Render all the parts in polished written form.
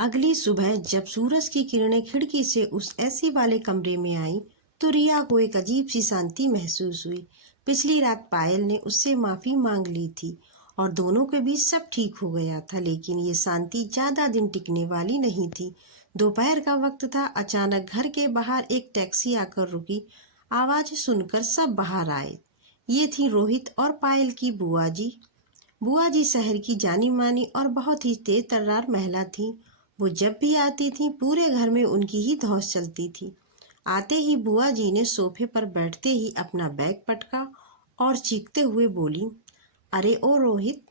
अगली सुबह जब सूरज की किरणें खिड़की से उस एसी वाले कमरे में आई तो रिया को एक अजीब सी शांति महसूस हुई। पिछली रात पायल ने उससे माफी मांग ली थी और दोनों के बीच सब ठीक हो गया था, लेकिन ये शांति ज्यादा दिन टिकने वाली नहीं थी। दोपहर का वक्त था। अचानक घर के बाहर एक टैक्सी आकर रुकी। आवाज सुनकर सब बाहर आए। ये थी रोहित और पायल की बुआ जी। बुआ जी शहर की जानी मानी और बहुत ही तेज तर्रार महिला थी। वो जब भी आती थी पूरे घर में उनकी ही धौंस चलती थी। आते ही बुआ जी ने सोफे पर बैठते ही अपना बैग पटका और चीखते हुए बोली, अरे ओ रोहित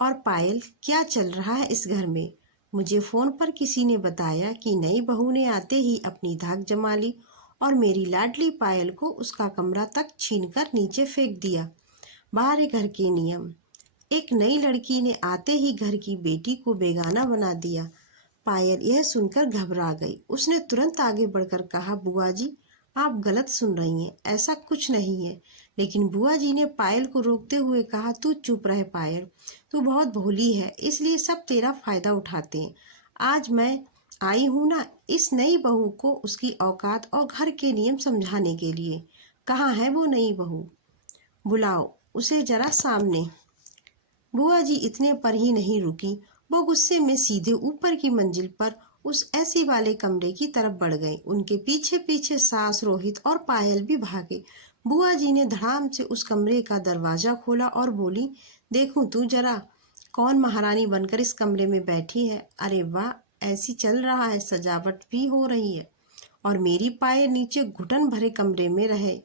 और पायल, क्या चल रहा है इस घर में? मुझे फोन पर किसी ने बताया कि नई बहू ने आते ही अपनी धाक जमा ली और मेरी लाडली पायल को उसका कमरा तक छीनकर नीचे फेंक दिया। बाहर घर के नियम। एक नई लड़की ने आते ही घर की बेटी को बेगाना बना दिया। पायल यह सुनकर घबरा गई। उसने तुरंत आगे बढ़कर कहा, बुआ जी आप गलत सुन रही हैं, ऐसा कुछ नहीं है। लेकिन बुआ जी ने पायल को रोकते हुए कहा, तू चुप रहे पायल, तू बहुत भोली है, इसलिए सब तेरा फायदा उठाते हैं। आज मैं आई हूं ना इस नई बहू को उसकी औकात और घर के नियम समझाने के लिए। कहाँ है वो नई बहू? बुलाओ उसे जरा सामने। बुआ जी इतने पर ही नहीं रुकी। वो गुस्से में सीधे ऊपर की मंजिल पर उस एसी वाले कमरे की तरफ बढ़ गई। उनके पीछे पीछे सास, रोहित और पायल भी भागे। बुआ जी ने धड़ाम से उस कमरे का दरवाजा खोला और बोली, देखूं तू जरा कौन महारानी बनकर इस कमरे में बैठी है। अरे वाह, ऐसी चल रहा है, सजावट भी हो रही है। और मेरी पायल नीचे घुटन भरे कमरे में रहे।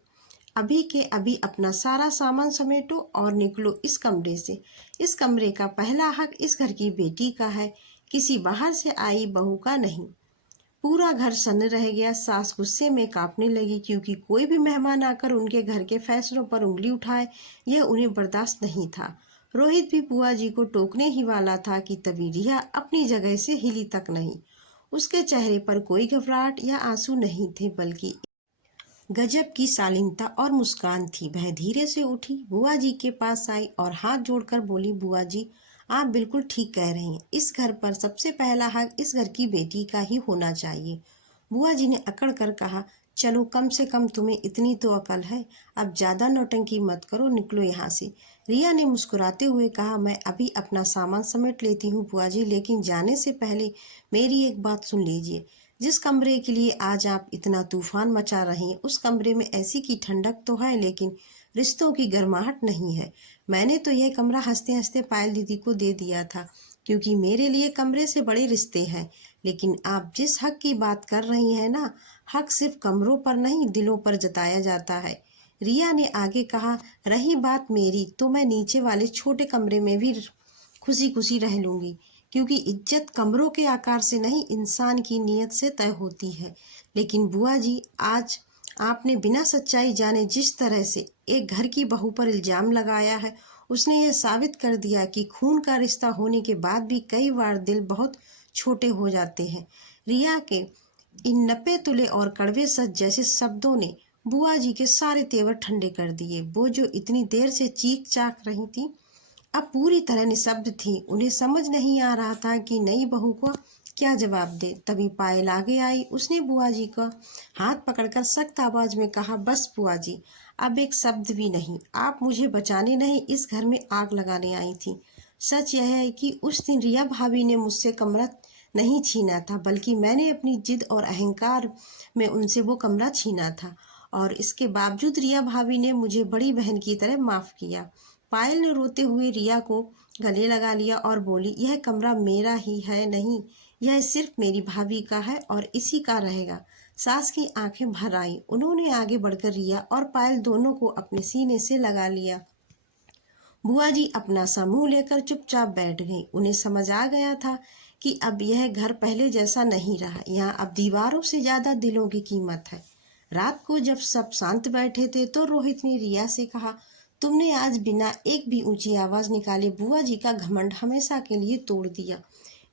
अभी के अभी अपना सारा सामान समेटो और निकलो इस कमरे से। इस कमरे का पहला हक इस घर की बेटी का है, किसी बाहर से आई बहू का नहीं। पूरा घर सन्न रह गया। सास गुस्से में कांपने लगी क्योंकि कोई भी मेहमान आकर उनके घर के फैसलों पर उंगली उठाए, यह उन्हें बर्दाश्त नहीं था। रोहित भी बुआ जी को टोकने ही वाला था कि तभी रिया अपनी जगह से हिली तक नहीं। उसके चेहरे पर कोई घबराहट या आंसू नहीं थे, बल्कि गजब की शालीनता और मुस्कान थी। वह धीरे से उठी, बुआ जी के पास आई और हाथ जोड़कर बोली, बुआ जी आप बिल्कुल ठीक कह रही हैं। इस घर पर सबसे पहला हक इस घर की बेटी का ही होना चाहिए। बुआ जी ने अकड़ कर कहा, चलो कम से कम तुम्हें इतनी तो अकल है। अब ज्यादा नौटंकी मत करो, निकलो यहाँ से। रिया ने मुस्कुराते हुए कहा, मैं अभी अपना सामान समेट लेती हूँ बुआ जी, लेकिन जाने से पहले मेरी एक बात सुन लीजिए। जिस कमरे के लिए आज आप इतना तूफान मचा रहे हैं, उस कमरे में ऐसी की ठंडक तो है, लेकिन रिश्तों की गर्माहट नहीं है। मैंने तो यह कमरा हंसते हंसते पायल दीदी को दे दिया था, क्योंकि मेरे लिए कमरे से बड़े रिश्ते हैं। लेकिन आप जिस हक की बात कर रही हैं ना, हक सिर्फ कमरों पर नहीं दिलों पर जताया जाता है। रिया ने आगे कहा, रही बात मेरी तो मैं नीचे वाले छोटे कमरे में भी खुशी खुशी रह लूंगी, क्योंकि इज्जत कमरों के आकार से नहीं इंसान की नीयत से तय होती है। लेकिन बुआ जी आज आपने बिना सच्चाई जाने जिस तरह से एक घर की बहू पर इल्जाम लगाया है, उसने यह साबित कर दिया कि खून का रिश्ता होने के बाद भी कई बार दिल बहुत छोटे हो जाते हैं। रिया के इन नपे तुले और कड़वे सच जैसे शब्दों ने बुआ जी के सारे तेवर ठंडे कर दिए। वो जो इतनी देर से चीख चाक रही थी, अब पूरी तरह निशब्द थी। उन्हें समझ नहीं आ रहा था कि नई बहू को क्या जवाब दे। तभी पायल आगे आई। उसने बुआ जी का हाथ पकड़कर सख्त आवाज में कहा, बस बुआ जी, अब एक शब्द भी नहीं। आप मुझे बचाने नहीं, इस घर में आग लगाने आई थी। सच यह है कि उस दिन रिया भाभी ने मुझसे कमरा नहीं छीना था, बल्कि मैंने अपनी जिद और अहंकार में उनसे वो कमरा छीना था। और इसके बावजूद रिया भाभी ने मुझे बड़ी बहन की तरह माफ किया। पायल ने रोते हुए रिया को गले लगा लिया और बोली, यह कमरा मेरा ही है नहीं, यह सिर्फ मेरी भाभी का है और इसी का रहेगा। सास की आंखें भर आई। उन्होंने आगे बढ़कर रिया और पायल दोनों को अपने सीने से लगा लिया। बुआ जी अपना सा मुंह लेकर चुपचाप बैठ गई। उन्हें समझ आ गया था कि अब यह घर पहले जैसा नहीं रहा। यहाँ अब दीवारों से ज्यादा दिलों की कीमत है। रात को जब सब शांत बैठे थे तो रोहित ने रिया से कहा, तुमने आज बिना एक भी ऊंची आवाज निकाले बुआ जी का घमंड हमेशा के लिए तोड़ दिया।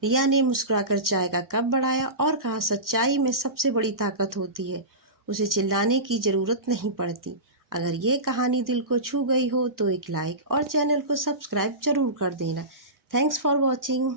रिया ने मुस्कुराकर चाय का कप बढ़ाया और कहा, सच्चाई में सबसे बड़ी ताकत होती है, उसे चिल्लाने की जरूरत नहीं पड़ती। अगर ये कहानी दिल को छू गई हो तो एक लाइक और चैनल को सब्सक्राइब जरूर कर देना। Thanks for watching.